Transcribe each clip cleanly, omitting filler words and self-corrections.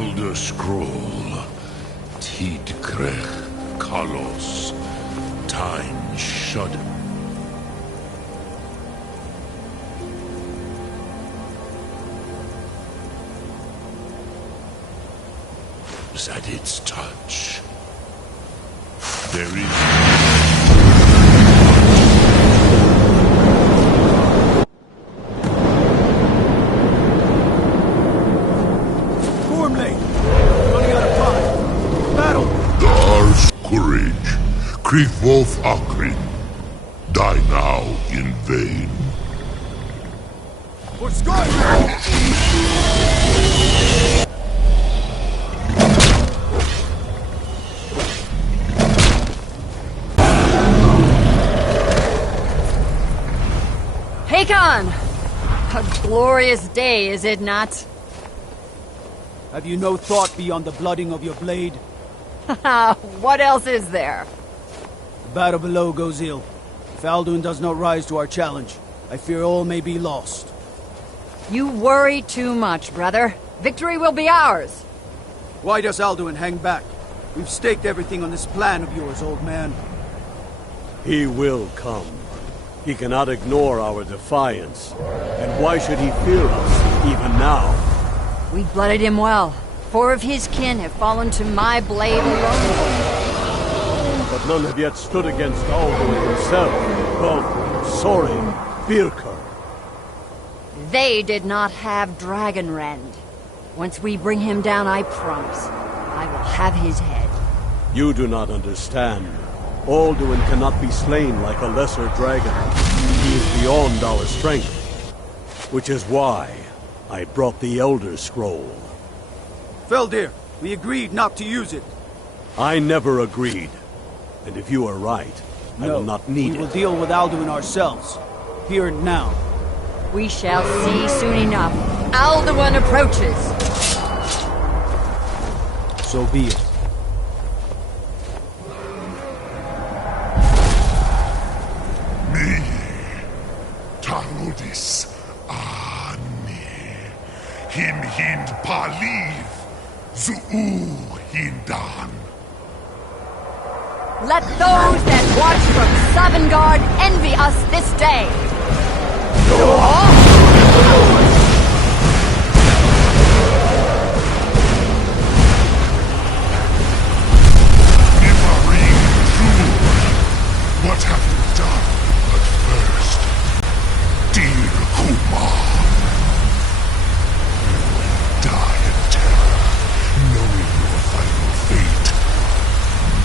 Elder Scroll. Tidkrech Kalos. Time Shudder. At its touch. There is... Formlate! Running out of time! Battle! Dar's courage. Krithwolf Akrin. Die now in vain. For Skyrim! Hakon! A glorious day, is it not? Have you no thought beyond the blooding of your blade? What else is there? The battle below goes ill. If Alduin does not rise to our challenge, I fear all may be lost. You worry too much, brother. Victory will be ours. Why does Alduin hang back? We've staked everything on this plan of yours, old man. He will come. He cannot ignore our defiance. And why should he fear us, even now? We blooded him well. 4 of his kin have fallen to my blade alone. But none have yet stood against Alduin himself. Both Sorin, Birker. They did not have Dragonrend. Once we bring him down, I promise, I will have his head. You do not understand. Alduin cannot be slain like a lesser dragon. He is beyond our strength. Which is why I brought the Elder Scroll. Feldir, we agreed not to use it. I never agreed. And if you are right, I will not need we it. will deal with Alduin ourselves. Here and now. We shall see soon enough. Alduin approaches. So be it. Tarudis Ani Him Hind Paliv Zuu Hindan. Let those that watch from Sovngarde envy us this day. Nivarim True. What have you done? But first, dear Kumar, you will die in terror, knowing your final fate.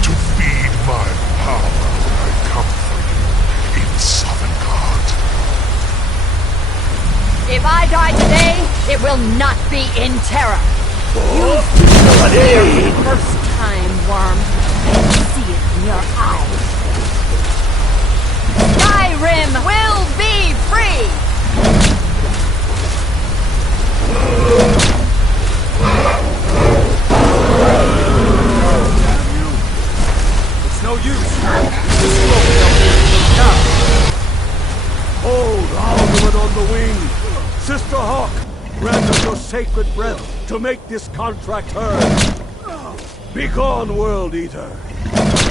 To feed my power when I come for you in Sovngarde. If I die today, it will not be in terror. You'll see it for the first time, worm. And see it in your eyes. Skyrim will be free! It's no use. This scroll now. Hold Alduin on the wing! Sister Hawk, grant us your sacred breath to make this contract heard. Begone, World Eater.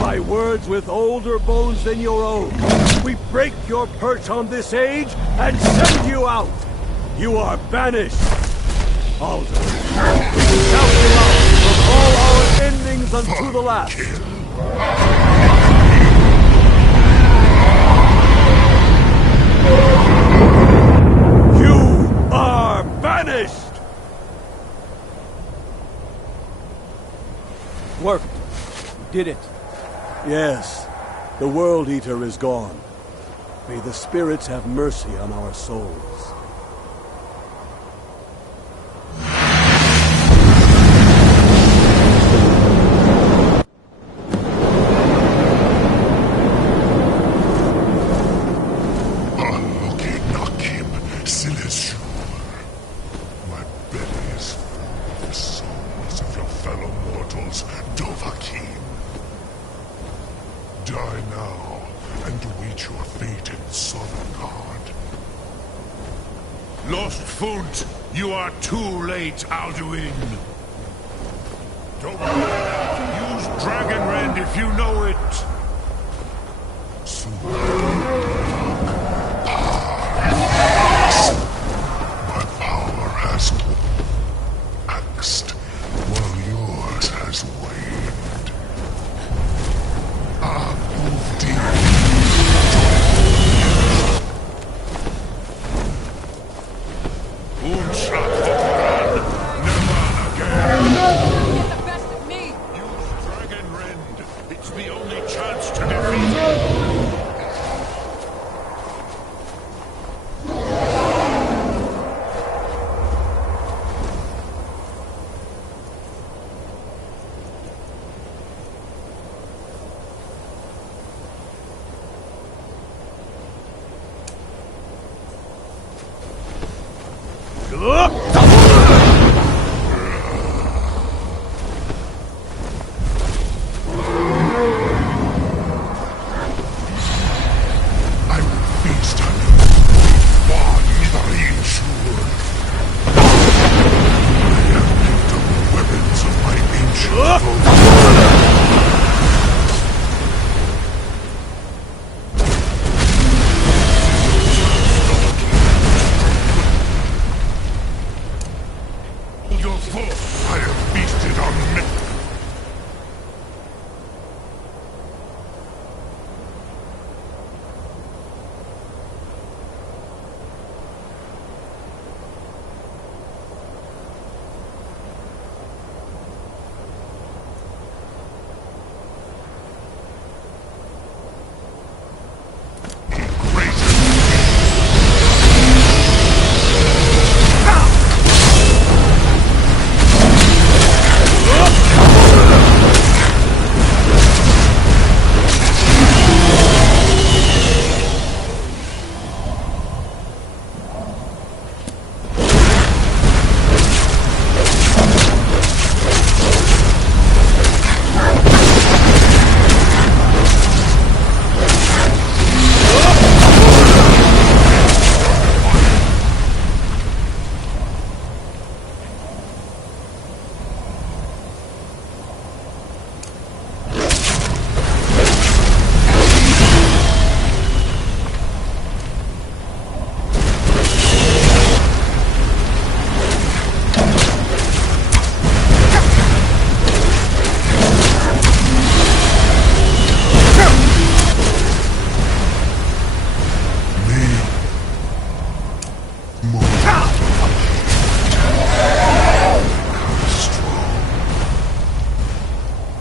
By words with older bones than your own, we break your perch on this age and send you out. You are banished. Alduin, we count you out from all our endings unto the last. You are banished! Worked. You did it. Yes, the World Eater is gone. May the spirits have mercy on our souls. My belly is full of the souls of your fellow mortals, Dovahkiin. Die now and await your fate in Sovngarde. Lost Funt, you are too late, Alduin. Use Dragon Rend if you know it. My power has waxed, while yours has waned. Move deep. Get the best of me! Use Dragon Rend. It's the only chance to defeat it. I will feast on you. Far neither ensure. I have picked up the weapons of my ancient foe. Your foe. I have feasted on me.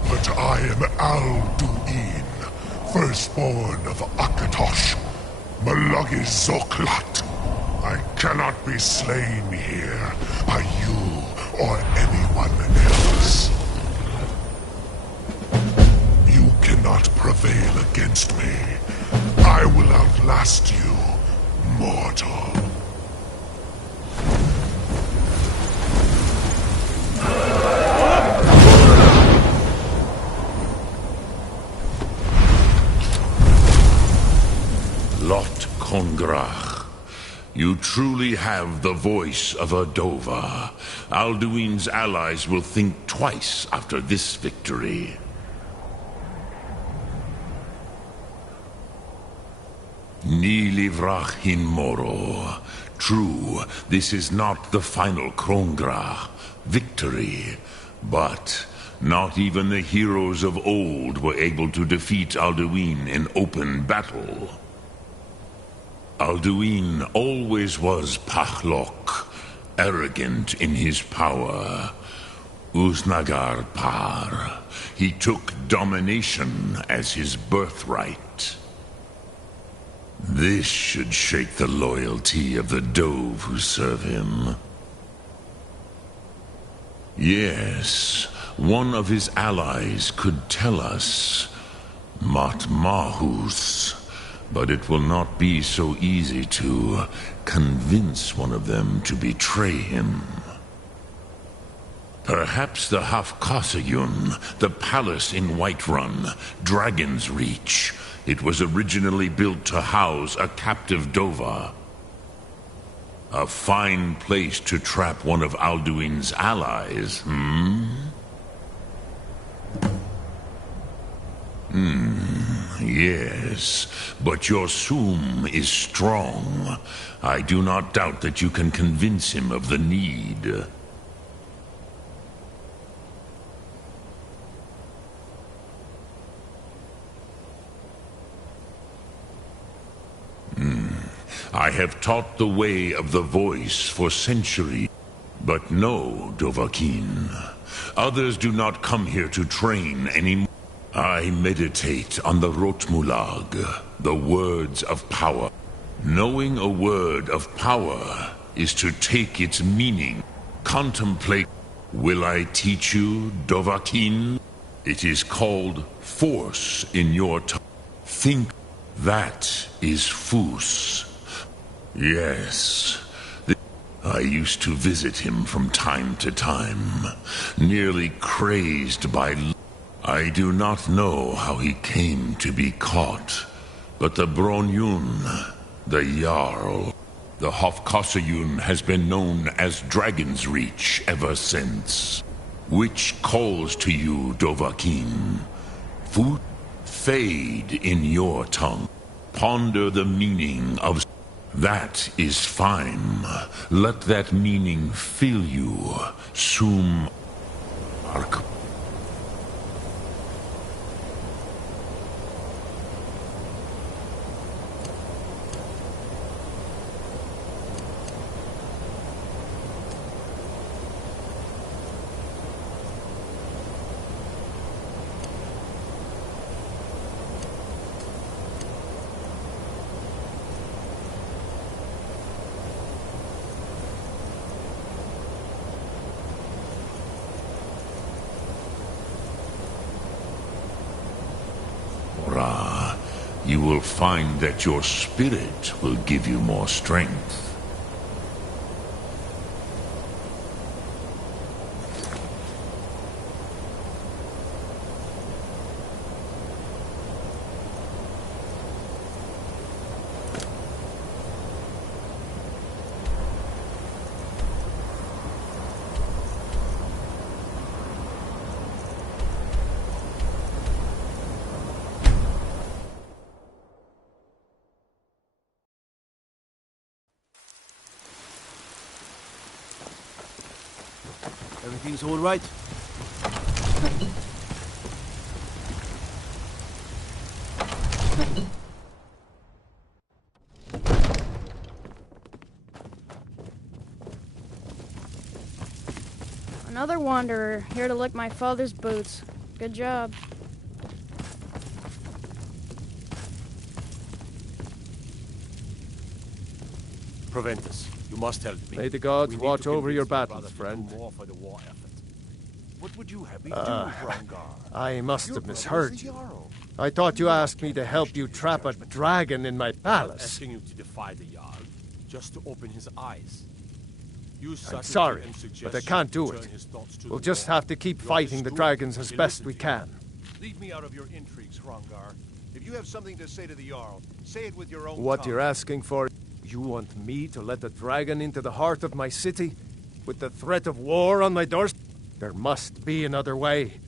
But I am Alduin, firstborn of Akatosh, Malagis Zoklat. I cannot be slain here by you or anyone else. You cannot prevail against me. I will outlast you, mortal. Lot Kongrach, you truly have the voice of a Dova. Alduin's allies will think twice after this victory. Ni livrach hin moro. True, this is not the final Kongrach victory, but not even the heroes of old were able to defeat Alduin in open battle. Alduin always was Pachlok, arrogant in his power. Uznagar Par. He took domination as his birthright. This should shake the loyalty of the Dove who serve him. Yes, one of his allies could tell us. Matmahus. But it will not be so easy to convince one of them to betray him. Perhaps the Hafkasayun, the palace in Whiterun, Dragon's Reach. It was originally built to house a captive Dova. A fine place to trap one of Alduin's allies, Yes, but your Soom is strong. I do not doubt that you can convince him of the need. I have taught the way of the voice for centuries. But no, Dovahkiin. Others do not come here to train anymore. I meditate on the Rotmulag, the words of power. Knowing a word of power is to take its meaning. Contemplate. Will I teach you, Dovahkiin? It is called force in your tongue. Think. That is Fus. Yes. I used to visit him from time to time, nearly crazed by... I do not know how he came to be caught, but the Bronyun, the Jarl, the Hofkossayun has been known as Dragon's Reach ever since. Which calls to you, Dovahkiin? Food? Fade in your tongue. Ponder the meaning of... That is fine. Let that meaning fill you. Sum Ark. You will find that your spirit will give you more strength. Everything's all right? Another wanderer, here to lick my father's boots. Good job. Proventus, you must help me. May the gods watch over your battles, friend. What would you have me do, Hrongar? I must have misheard you. I thought you asked me to help you trap a dragon in my palace. Asking you to defy the Jarl, just to open his eyes. I'm sorry, but I can't do it. We'll just have to keep fighting the dragons as best we can. Leave me out of your intrigues, Hrongar. If you have something to say to the Jarl, say it with your own What tongue. you're asking for, you want me to let the dragon into the heart of my city? With the threat of war on my doorstep? There must be another way.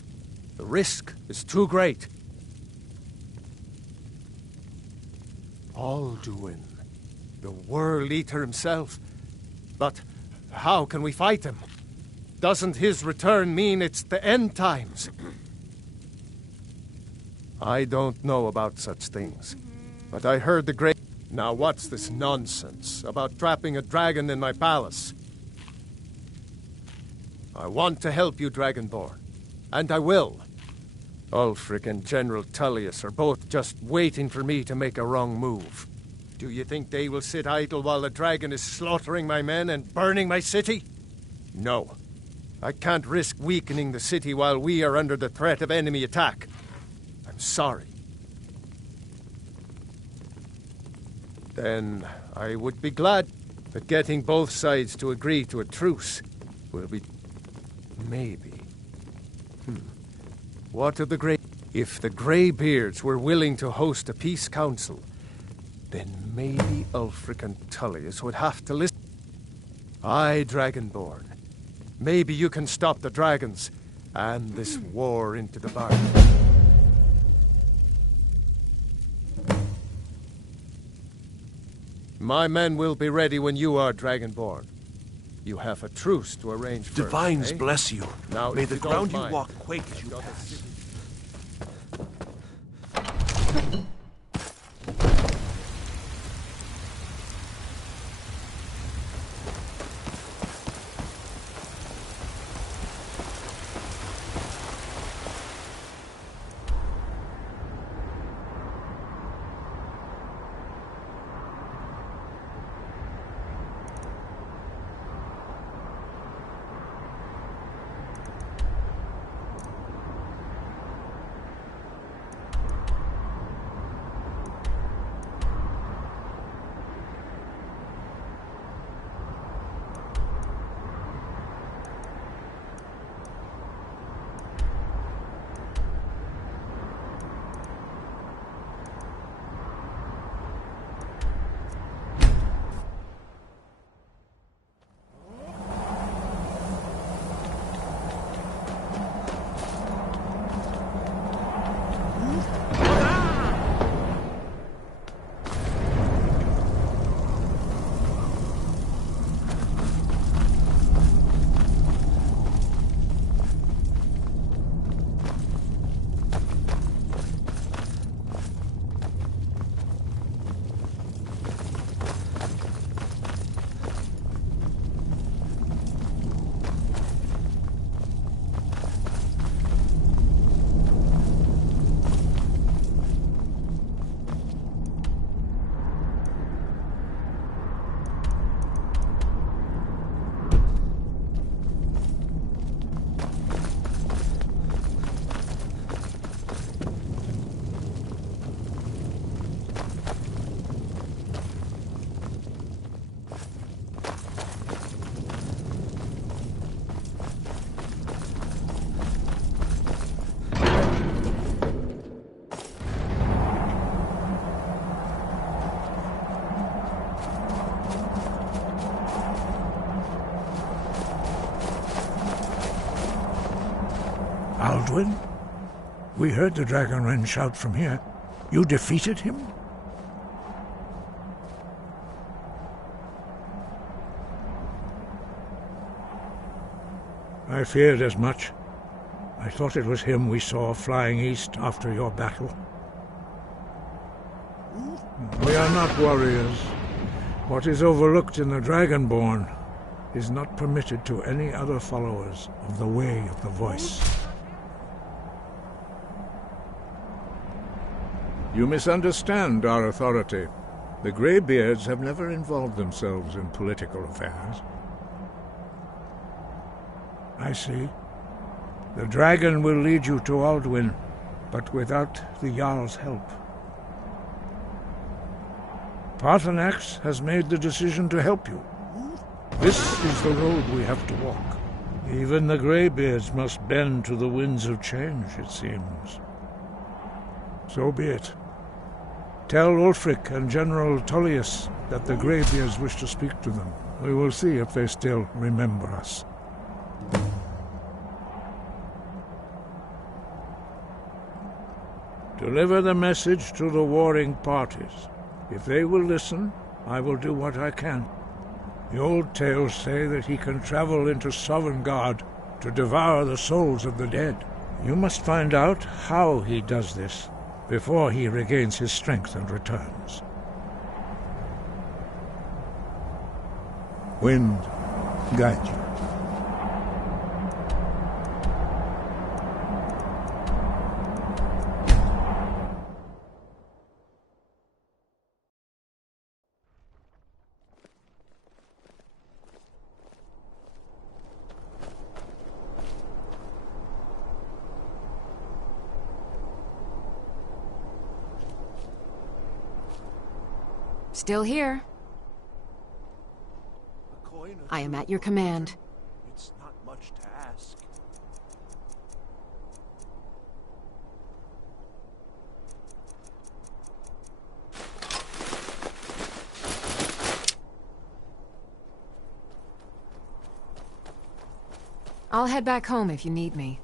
The risk is too great. Alduin, the World Eater himself. But how can we fight him? Doesn't his return mean it's the end times? I don't know about such things, but I heard the great... Now what's this nonsense about trapping a dragon in my palace? I want to help you, Dragonborn, and I will. Ulfric and General Tullius are both just waiting for me to make a wrong move. Do you think they will sit idle while the dragon is slaughtering my men and burning my city? No. I can't risk weakening the city while we are under the threat of enemy attack. I'm sorry. Then I would be glad that getting both sides to agree to a truce will be... maybe. What of the Grey... If the Greybeards were willing to host a peace council, then maybe Ulfric and Tullius would have to listen. Aye, Dragonborn. Maybe you can stop the dragons and this war into the bargain. My men will be ready when you are, Dragonborn. You have a truce to arrange first, Divines eh? bless you. Now, May if the you don't ground you mind, walk quake as you got a pass. city- Alduin? We heard the Dragonren shout from here. You defeated him? I feared as much. I thought it was him we saw flying east after your battle. We are not warriors. What is overlooked in the Dragonborn is not permitted to any other followers of the Way of the Voice. You misunderstand our authority. The Greybeards have never involved themselves in political affairs. I see. The dragon will lead you to Alduin, but without the Jarl's help. Paarthurnax has made the decision to help you. This is the road we have to walk. Even the Greybeards must bend to the winds of change, it seems. So be it. Tell Ulfric and General Tullius that the Greybeards wish to speak to them. We will see if they still remember us. Deliver the message to the warring parties. If they will listen, I will do what I can. The old tales say that he can travel into Sovngarde to devour the souls of the dead. You must find out how he does this before he regains his strength and returns. Wind, guide you. Still here. I am at your command. It's not much to ask. I'll head back home if you need me.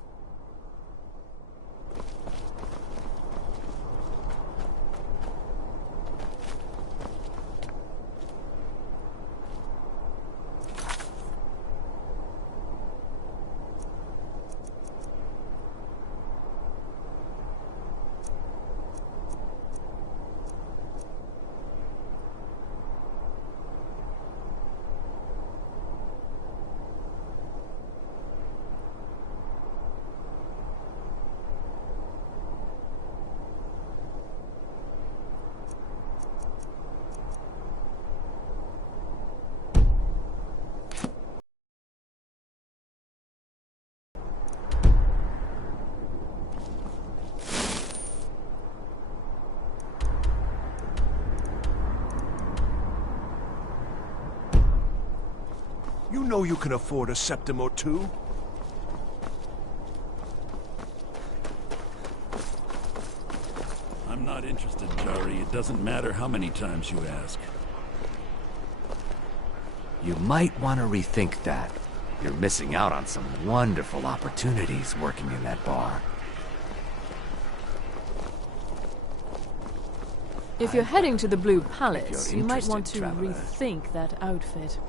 know you can afford a septim or two. I'm not interested, Jari. It doesn't matter how many times you ask. You might want to rethink that. You're missing out on some wonderful opportunities working in that bar. If you're heading to the Blue Palace, you might interested, want to traveler. rethink that outfit.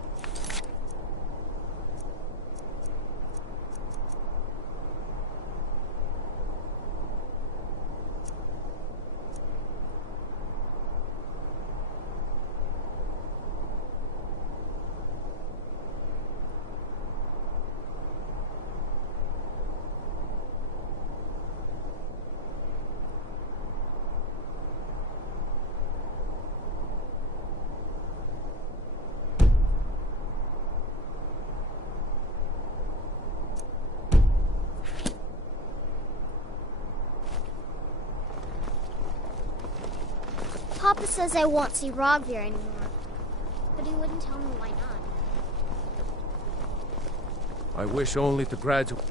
Papa says I won't see Rogvir anymore, but he wouldn't tell me why not. I wish only to graduate.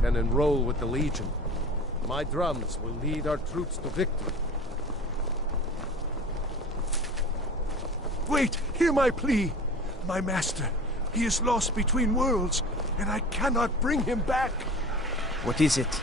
Can enroll with the Legion. My drums will lead our troops to victory. Wait, hear my plea. My master, he is lost between worlds, and I cannot bring him back. What is it?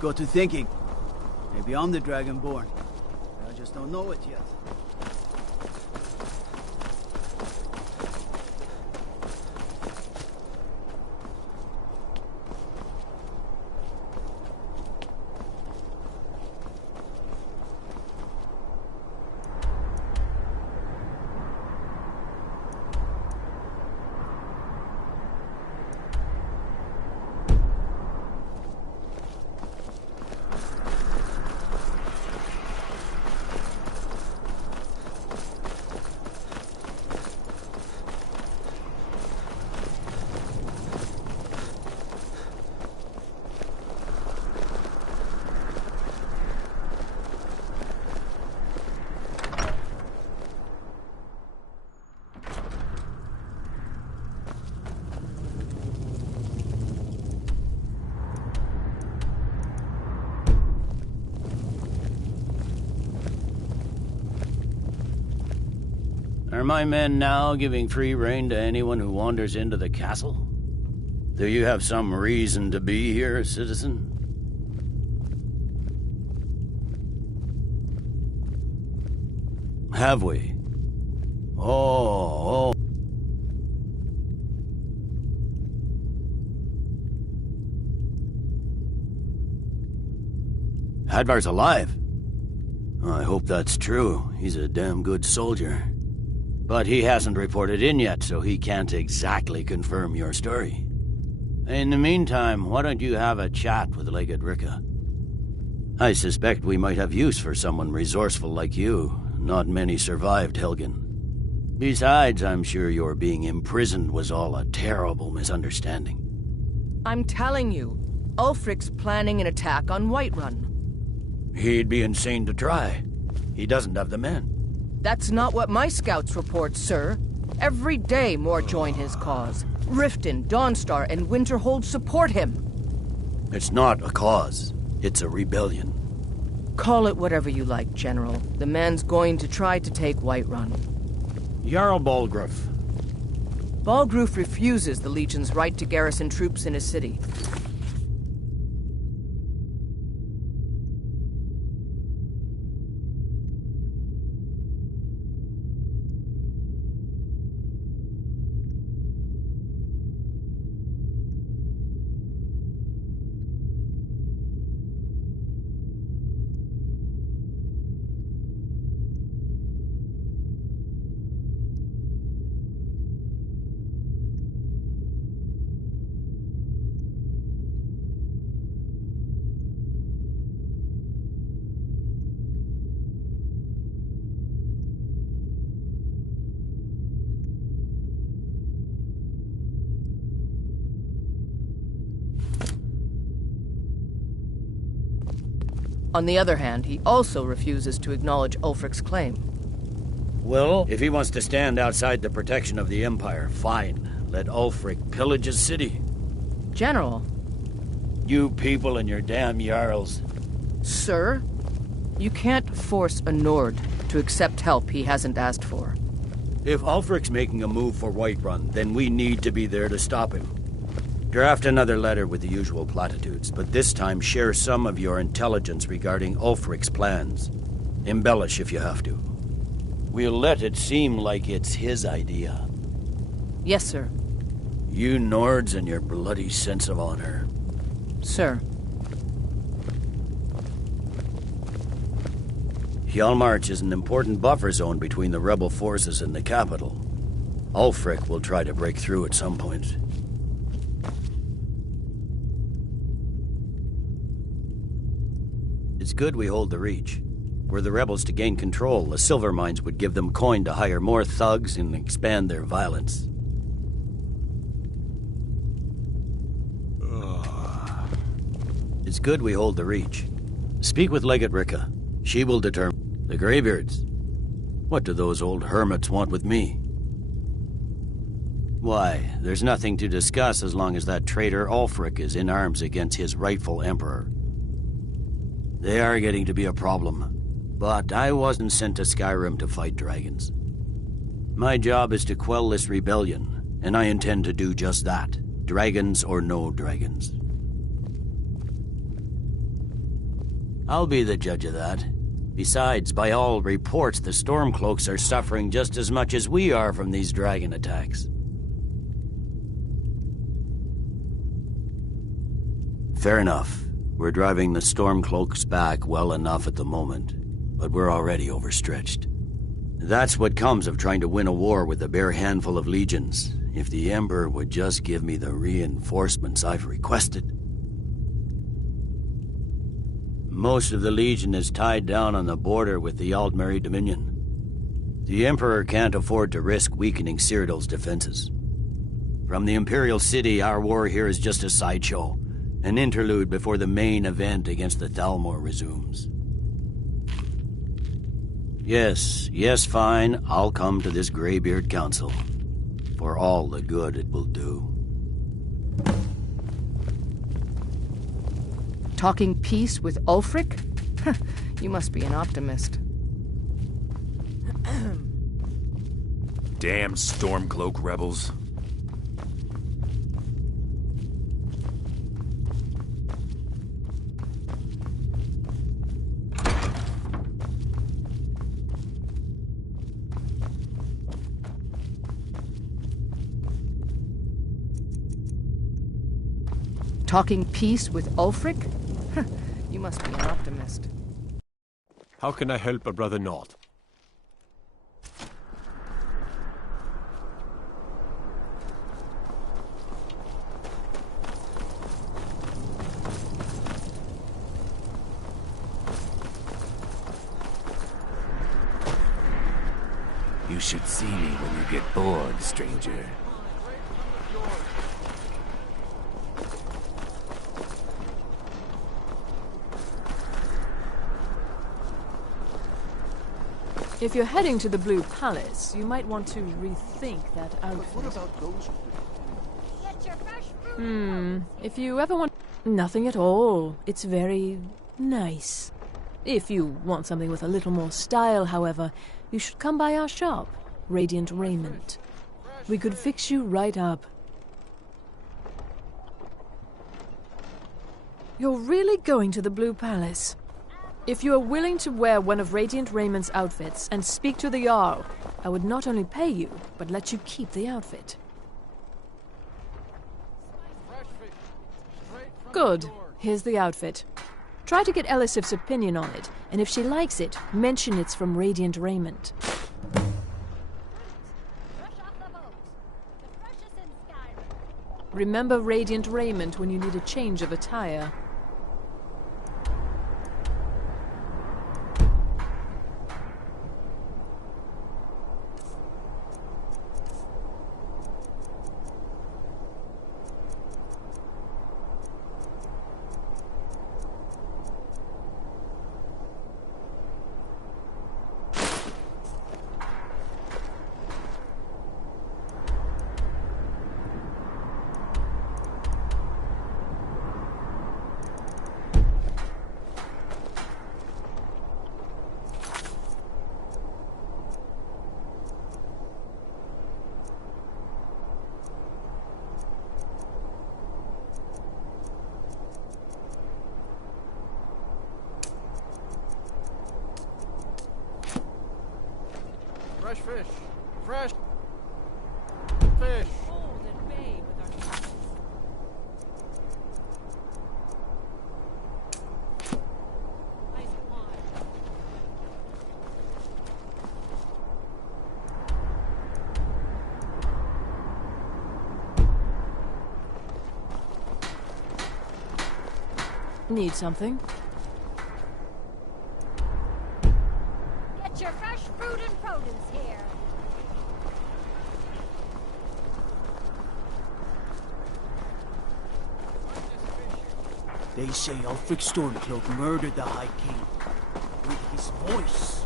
Got to thinking. Maybe I'm the Dragonborn. I just don't know it yet. Are my men now giving free rein to anyone who wanders into the castle? Do you have some reason to be here, citizen? Have we? Oh. Hadvar's alive. I hope that's true. He's a damn good soldier. But he hasn't reported in yet, so he can't exactly confirm your story. In the meantime, why don't you have a chat with Legate Ricka? I suspect we might have use for someone resourceful like you. Not many survived Helgen. Besides, I'm sure your being imprisoned was all a terrible misunderstanding. I'm telling you, Ulfric's planning an attack on Whiterun. He'd be insane to try. He doesn't have the men. That's not what my scouts report, sir. Every day more join his cause. Riften, Dawnstar, and Winterhold support him. It's not a cause. It's a rebellion. Call it whatever you like, General. The man's going to try to take Whiterun. Jarl Balgruuf. Balgruuf refuses the Legion's right to garrison troops in his city. On the other hand, he also refuses to acknowledge Ulfric's claim. Well, if he wants to stand outside the protection of the Empire, fine. Let Ulfric pillage his city. General. You people and your damn Jarls. Sir, you can't force a Nord to accept help he hasn't asked for. If Ulfric's making a move for Whiterun, then we need to be there to stop him. Draft another letter with the usual platitudes, but this time share some of your intelligence regarding Ulfric's plans. Embellish if you have to. We'll let it seem like it's his idea. Yes, sir. You Nords and your bloody sense of honor. Sir. Hjalmarch is an important buffer zone between the rebel forces and the capital. Ulfric will try to break through at some point. It's good we hold the Reach. Were the rebels to gain control, the silver mines would give them coin to hire more thugs and expand their violence. It's good we hold the Reach. Speak with Legate Ricka. She will determine. The Greybeards. What do those old hermits want with me? Why, there's nothing to discuss as long as that traitor Ulfric is in arms against his rightful emperor. They are getting to be a problem. But I wasn't sent to Skyrim to fight dragons. My job is to quell this rebellion, and I intend to do just that. Dragons or no dragons. I'll be the judge of that. Besides, by all reports, the Stormcloaks are suffering just as much as we are from these dragon attacks. Fair enough. We're driving the Stormcloaks back well enough at the moment, but we're already overstretched. That's what comes of trying to win a war with a bare handful of legions. If the Emperor would just give me the reinforcements I've requested. Most of the Legion is tied down on the border with the Aldmeri Dominion. The Emperor can't afford to risk weakening Cyrodiil's defenses. From the Imperial City, our war here is just a sideshow. An interlude before the main event against the Thalmor resumes. Yes, fine. I'll come to this Greybeard Council. For all the good it will do. Talking peace with Ulfric? You must be an optimist. Damn Stormcloak rebels. Talking peace with Ulfric? You must be an optimist. How can I help a brother Nord? You should see me when you get bored, stranger. If you're heading to the Blue Palace, you might want to rethink that outfit. What about those who Get your fresh fruit. If you ever want... Nothing at all. It's very nice. If you want something with a little more style, however, you should come by our shop, Radiant Raiment. We could fix you right up. You're really going to the Blue Palace? If you are willing to wear one of Radiant Raimond's outfits and speak to the Jarl, I would not only pay you, but let you keep the outfit. Good. Here's the outfit. Try to get Elisif's opinion on it, and if she likes it, mention it's from Radiant Raiment. Fresh off the boat. The freshest in Skyrim. Remember Radiant Raiment when you need a change of attire. Fresh fish. Fresh fish. Need something? Get your fresh fruit and produce here. They say Ulfric Stormcloak murdered the High King with his voice.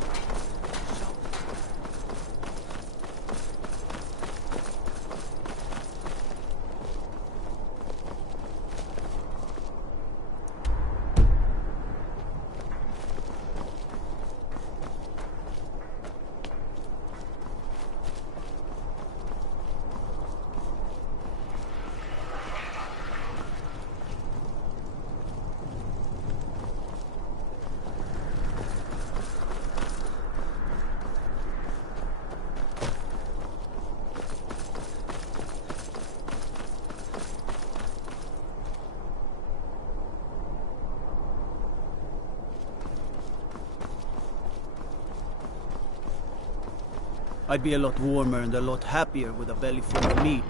I'd be a lot warmer and a lot happier with a belly full of meat.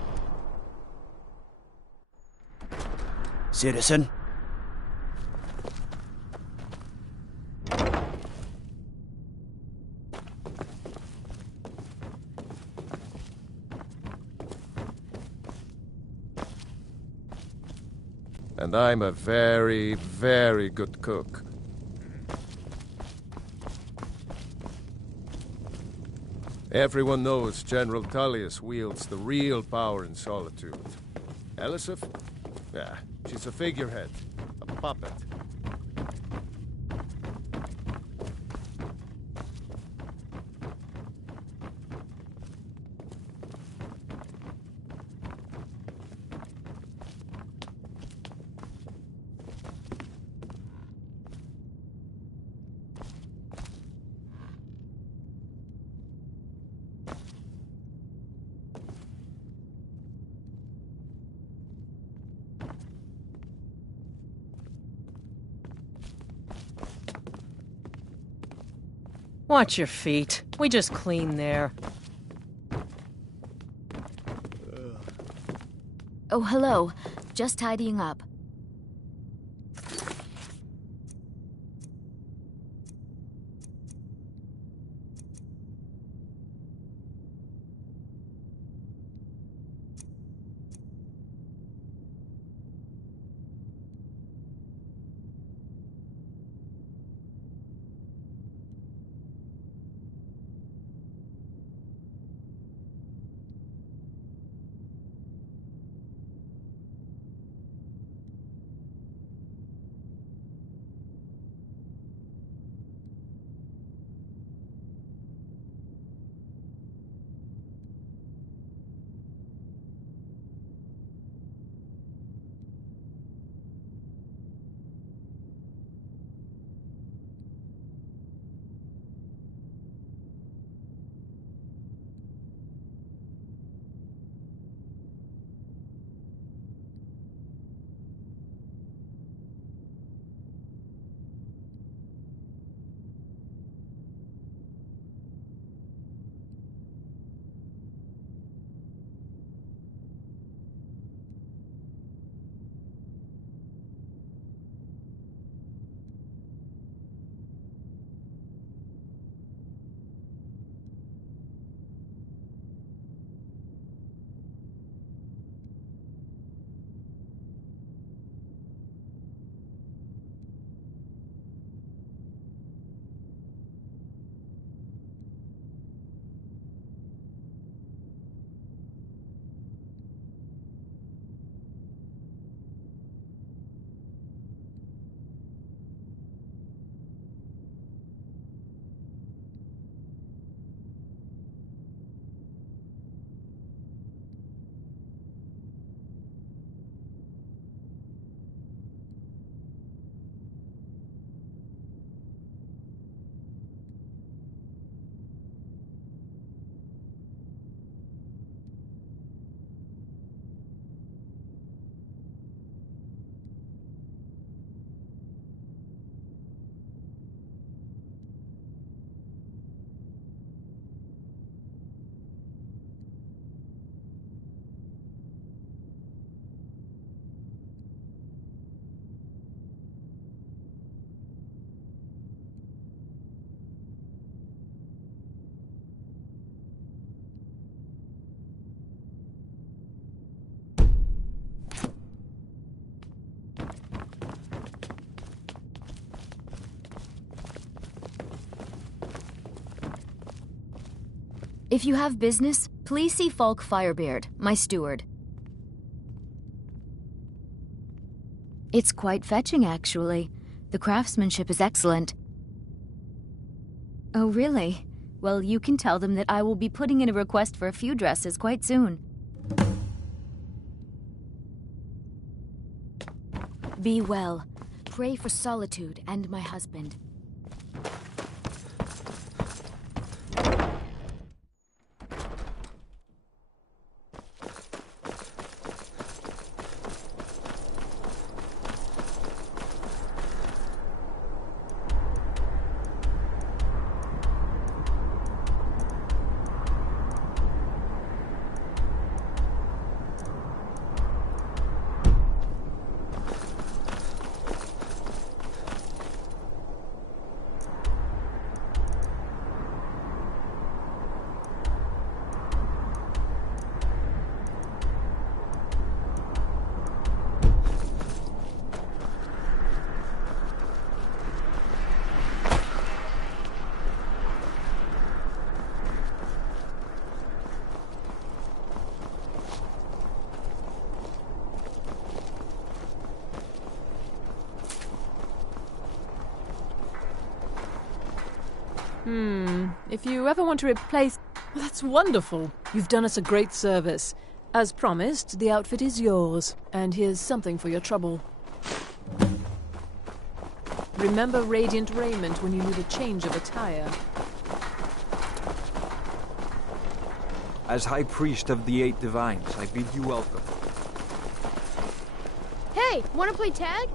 Citizen? And I'm a very, very good cook. Everyone knows General Tullius wields the real power in Solitude. Elisif? Yeah, she's a figurehead, a puppet. Watch your feet. We just clean there. Oh, hello. Just tidying up. If you have business, please see Falk Firebeard, my steward. It's quite fetching, actually. The craftsmanship is excellent. Oh, really? Well, you can tell them that I will be putting in a request for a few dresses quite soon. Be well. Pray for solitude and my husband. If you ever want to replace... Well, that's wonderful. You've done us a great service. As promised, the outfit is yours. And here's something for your trouble. Remember radiant raiment when you need a change of attire. As High Priest of the Eight Divines, I bid you welcome. Hey, wanna play tag?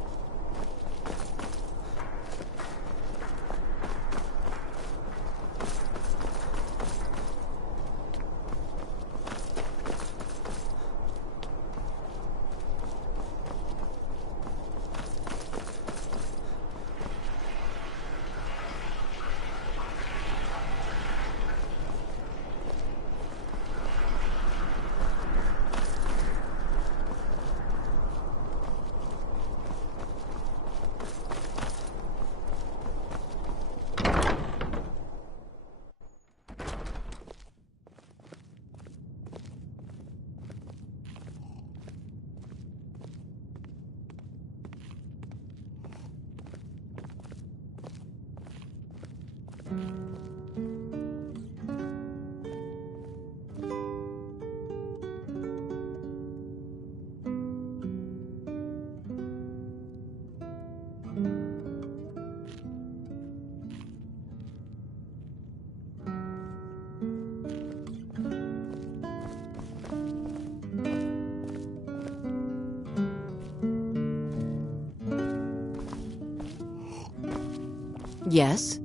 Yes?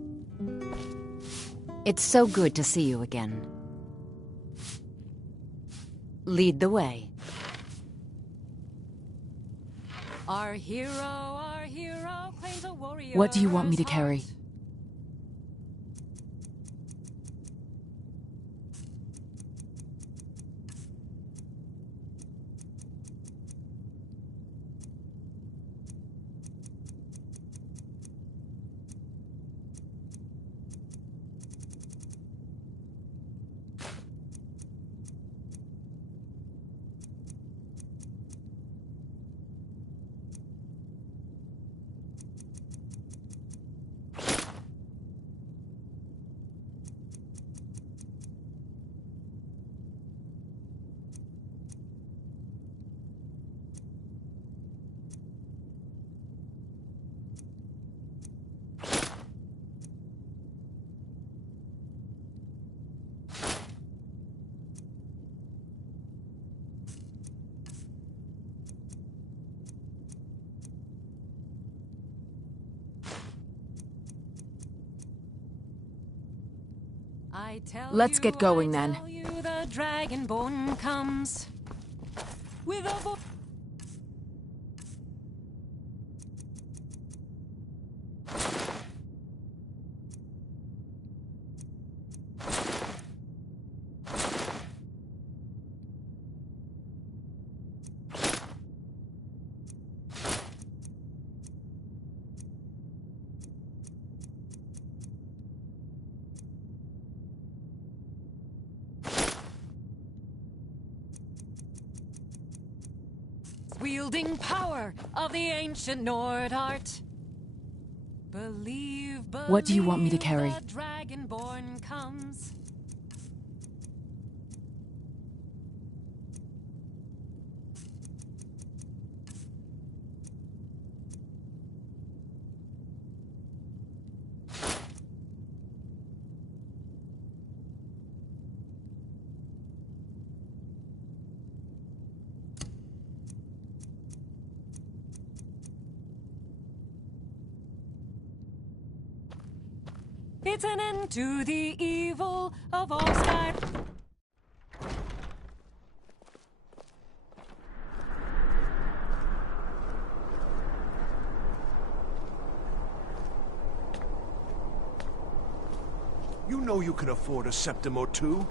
It's so good to see you again. Lead the way. Our hero claims a warrior. What do you want me to carry? Let's get going then. The dragonborn comes with a wielding power of the ancient Nord art. What do you want me to carry? The Dragonborn comes. It's an end to the evil of all Sky. You know you can afford a septim or two.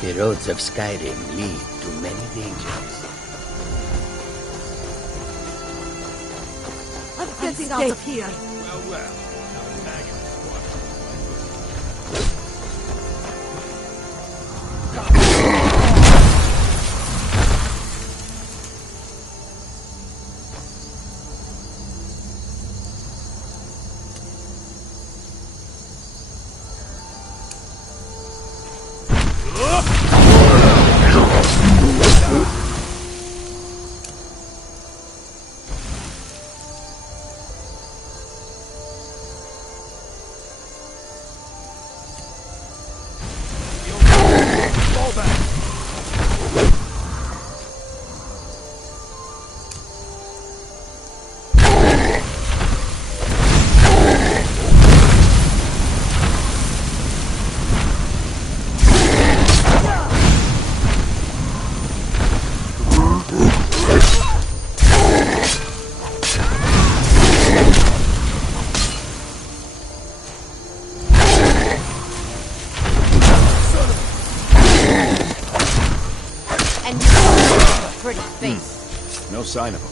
The roads of Skyrim lead to many dangers. I'm getting out of here. Well. Another maggot Pretty face. No sign of him.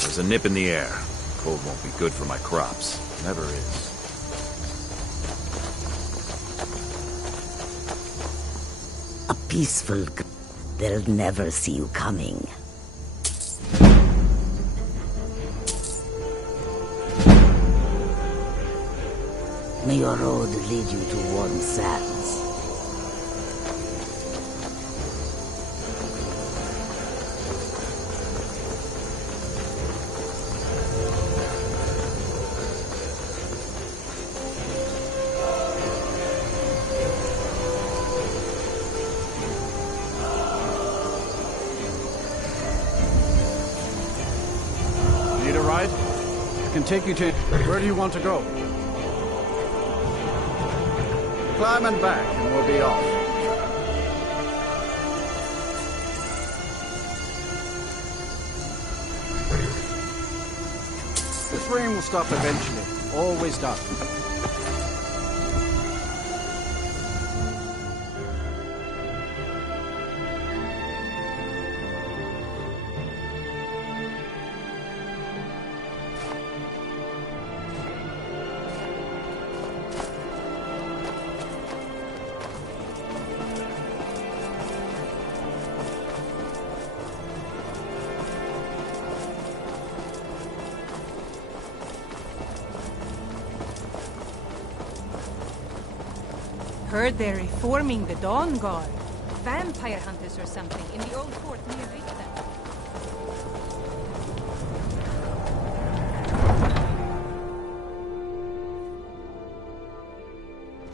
There's a nip in the air. Cold won't be good for my crops. Never is. A peaceful... They'll never see you coming. May your road lead you to warm sands. Need a ride? I can take you to... Where do you want to go? Climb and back, and we'll be off. This rain will stop eventually. Always does. Heard they're reforming the Dawn Guard. Vampire hunters or something in the old fort near Richten.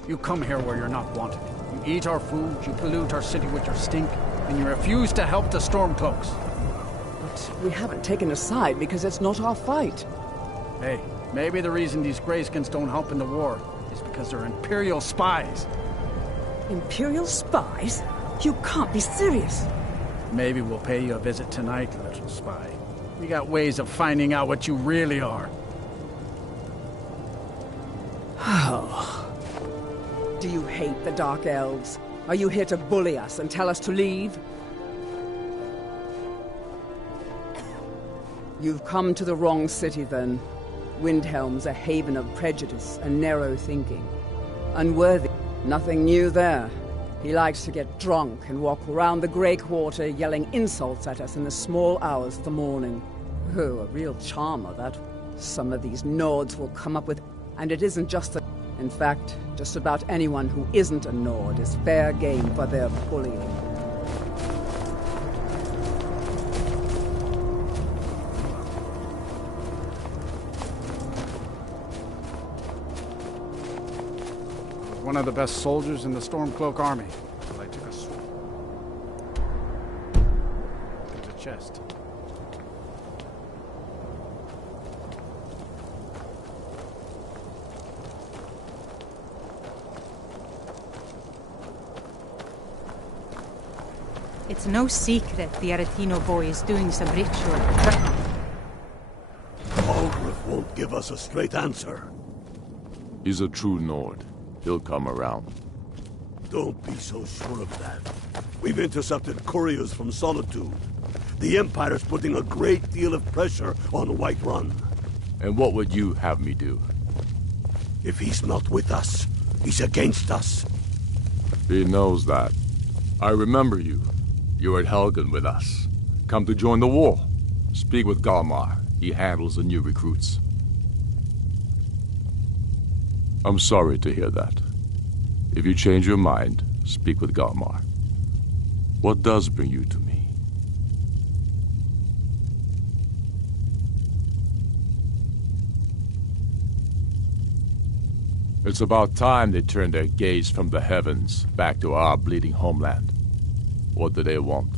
You come here where you're not wanted. You eat our food, you pollute our city with your stink, and you refuse to help the Stormcloaks. But we haven't taken a side because it's not our fight. Hey, maybe the reason these Greyskins don't help in the war is because they're Imperial spies. Imperial spies? You can't be serious. Maybe we'll pay you a visit tonight, little spy. We got ways of finding out what you really are. Oh. Do you hate the Dark Elves? Are you here to bully us and tell us to leave? You've come to the wrong city, then. Windhelm's a haven of prejudice and narrow thinking. Unworthy. Nothing new there. He likes to get drunk and walk around the Grey Quarter yelling insults at us in the small hours of the morning. Oh, a real charmer, that. Some of these Nords will come up with... And it isn't just the... In fact, just about anyone who isn't a Nord is fair game for their bullying. One of the best soldiers in the Stormcloak army. But I took a sword into the chest. It's no secret the Aretino boy is doing some ritual. Ulgrif won't give us a straight answer. He's a true Nord. He'll come around. Don't be so sure of that. We've intercepted couriers from Solitude. The Empire's putting a great deal of pressure on Whiterun. And what would you have me do? If he's not with us, he's against us. He knows that. I remember you. You were at Helgen with us. Come to join the war. Speak with Galmar. He handles the new recruits. I'm sorry to hear that. If you change your mind, speak with Galmar. What does bring you to me? It's about time they turned their gaze from the heavens back to our bleeding homeland. What do they want?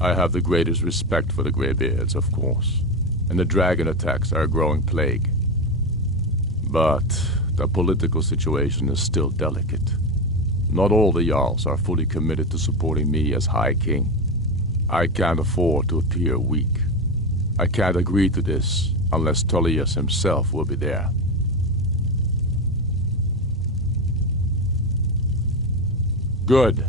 I have the greatest respect for the Greybeards, of course, and the dragon attacks are a growing plague. But the political situation is still delicate. Not all the Jarls are fully committed to supporting me as High King. I can't afford to appear weak. I can't agree to this unless Tullius himself will be there. Good.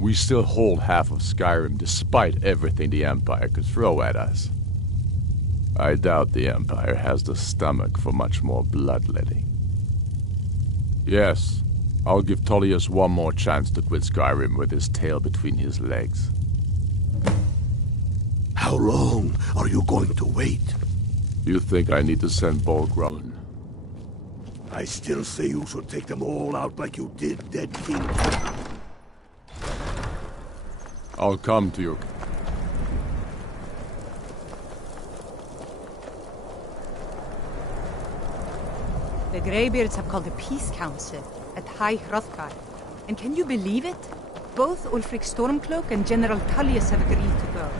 We still hold half of Skyrim despite everything the Empire could throw at us. I doubt the Empire has the stomach for much more bloodletting. Yes, I'll give Tullius one more chance to quit Skyrim with his tail between his legs. How long are you going to wait? You think I need to send Bolgrun? I still say you should take them all out like you did Dead King. I'll come to you. The Greybeards have called a peace council at High Hrothgar. And can you believe it? Both Ulfric Stormcloak and General Tullius have agreed to go.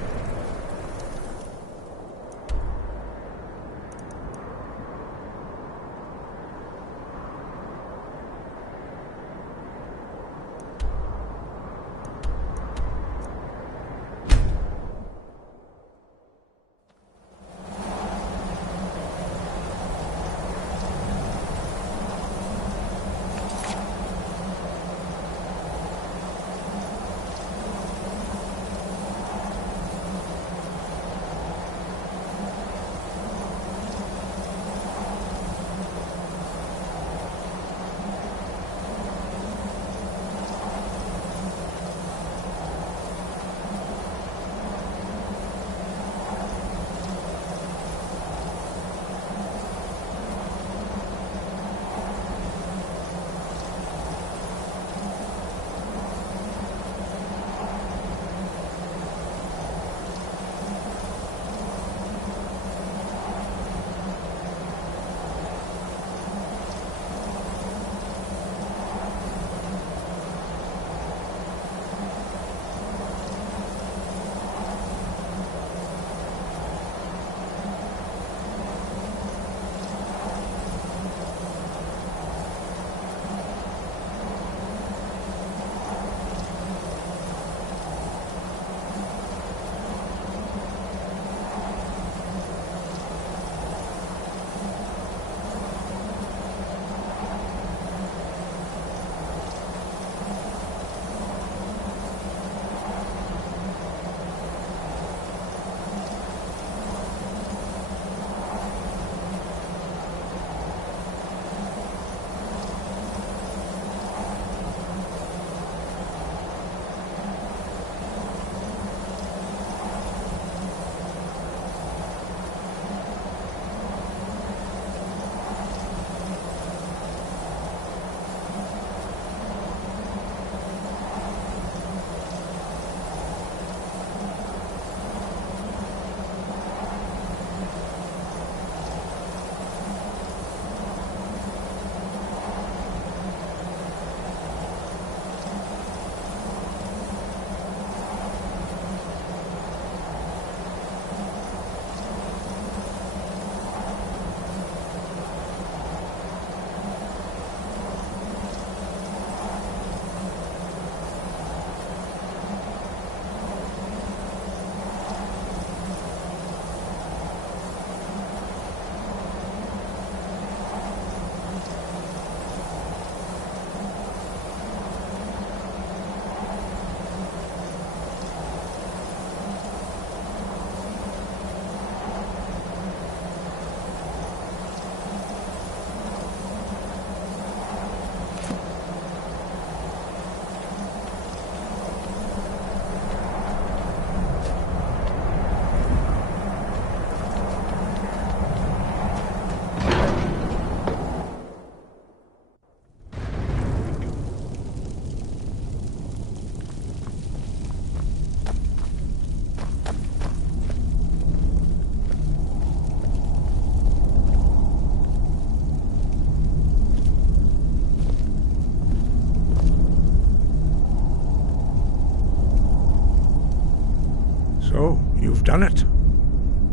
So, you've done it.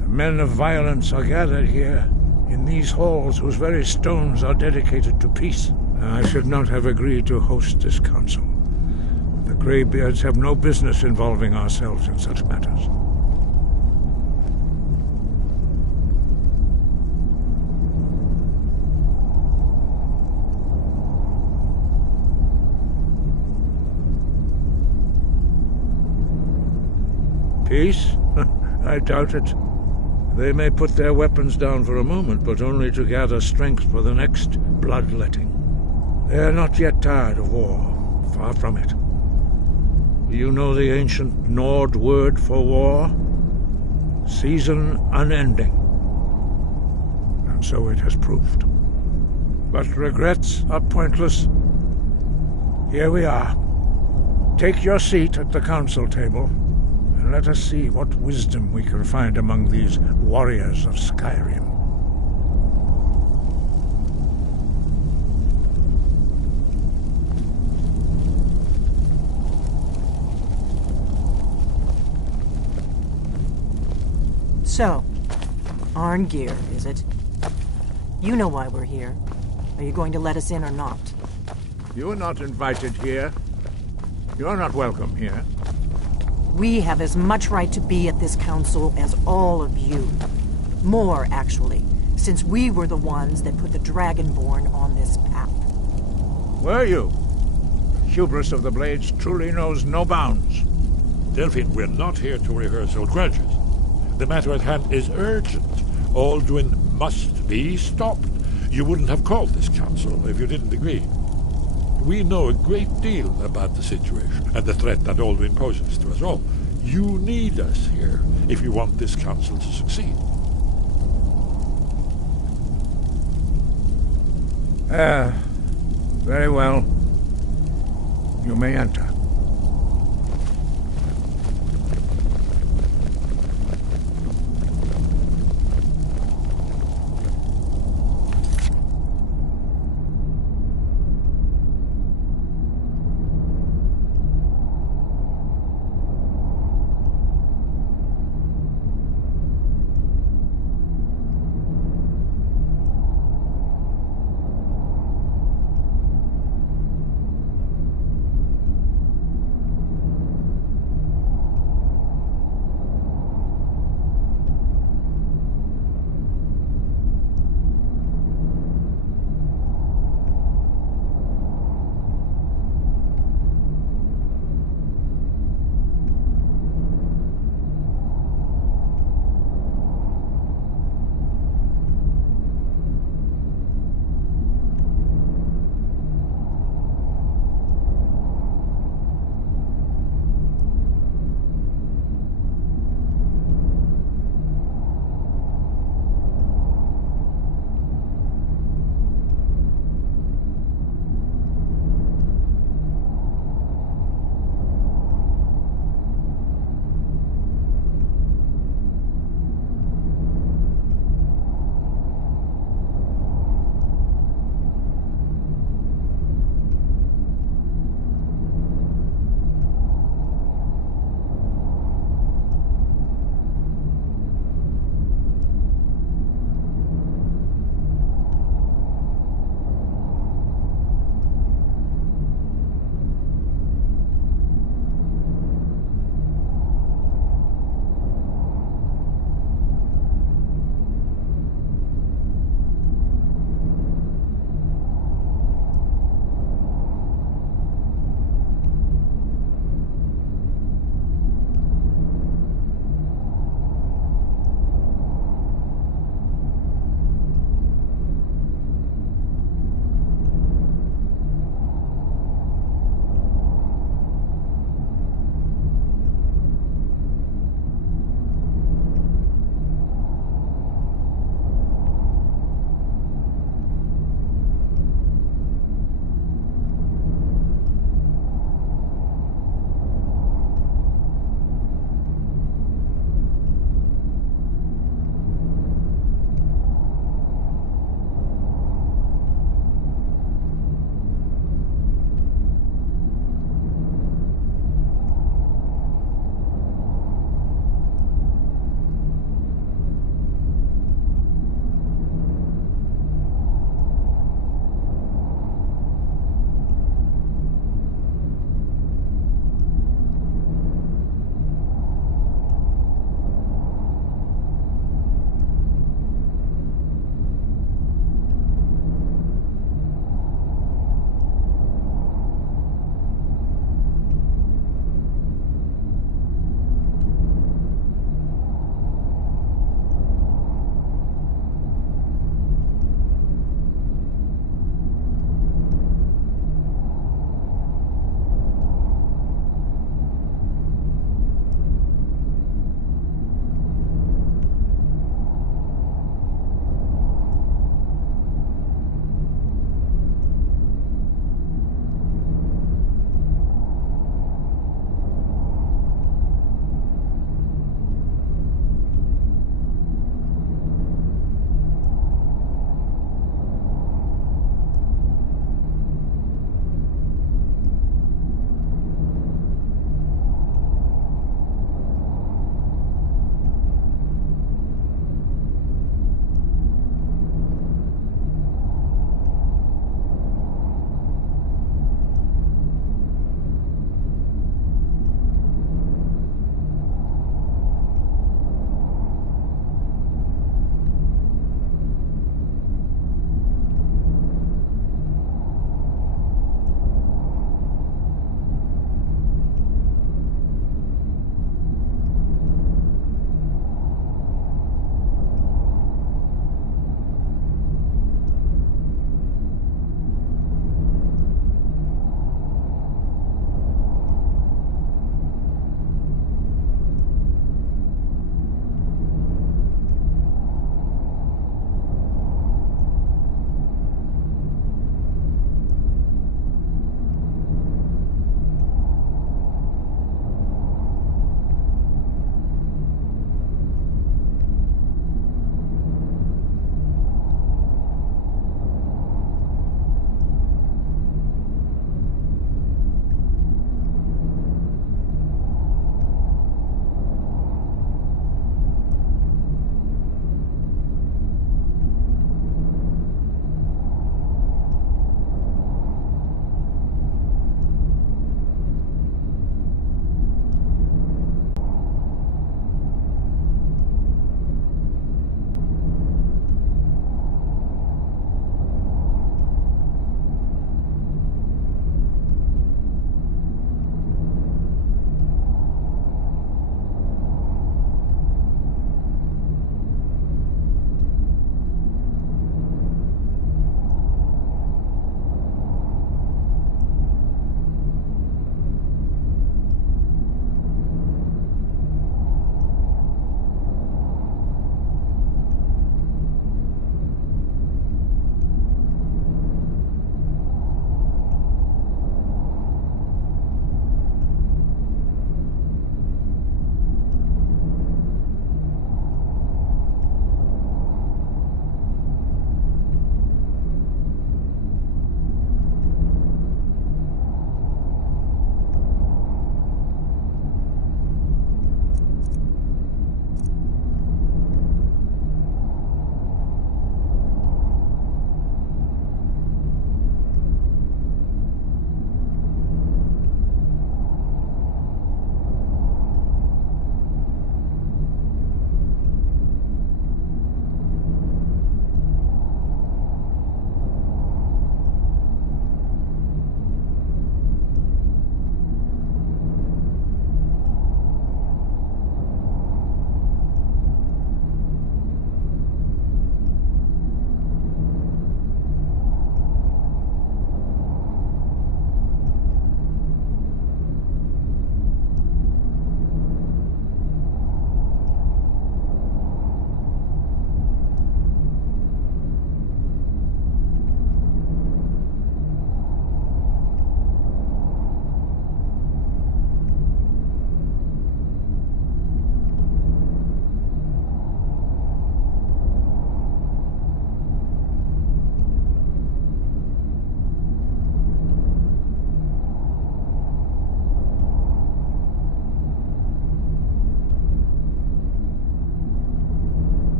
The men of violence are gathered here, in these halls whose very stones are dedicated to peace. I should not have agreed to host this council. The Greybeards have no business involving ourselves in such matters. Peace? I doubt it. They may put their weapons down for a moment, but only to gather strength for the next bloodletting. They are not yet tired of war. Far from it. Do you know the ancient Nord word for war? Season unending. And so it has proved. But regrets are pointless. Here we are. Take your seat at the council table, and let us see what wisdom we can find among these warriors of Skyrim. So, Arngeir, is it? You know why we're here. Are you going to let us in or not? You are not invited here. You are not welcome here. We have as much right to be at this council as all of you. More, actually, since we were the ones that put the Dragonborn on this path. Were you? The hubris of the Blades truly knows no bounds. Delphine, we're not here to rehearse old grudges. The matter at hand is urgent. Alduin must be stopped. You wouldn't have called this council if you didn't agree. We know a great deal about the situation and the threat that Alduin poses to us all. You need us here if you want this council to succeed. Very well. You may enter.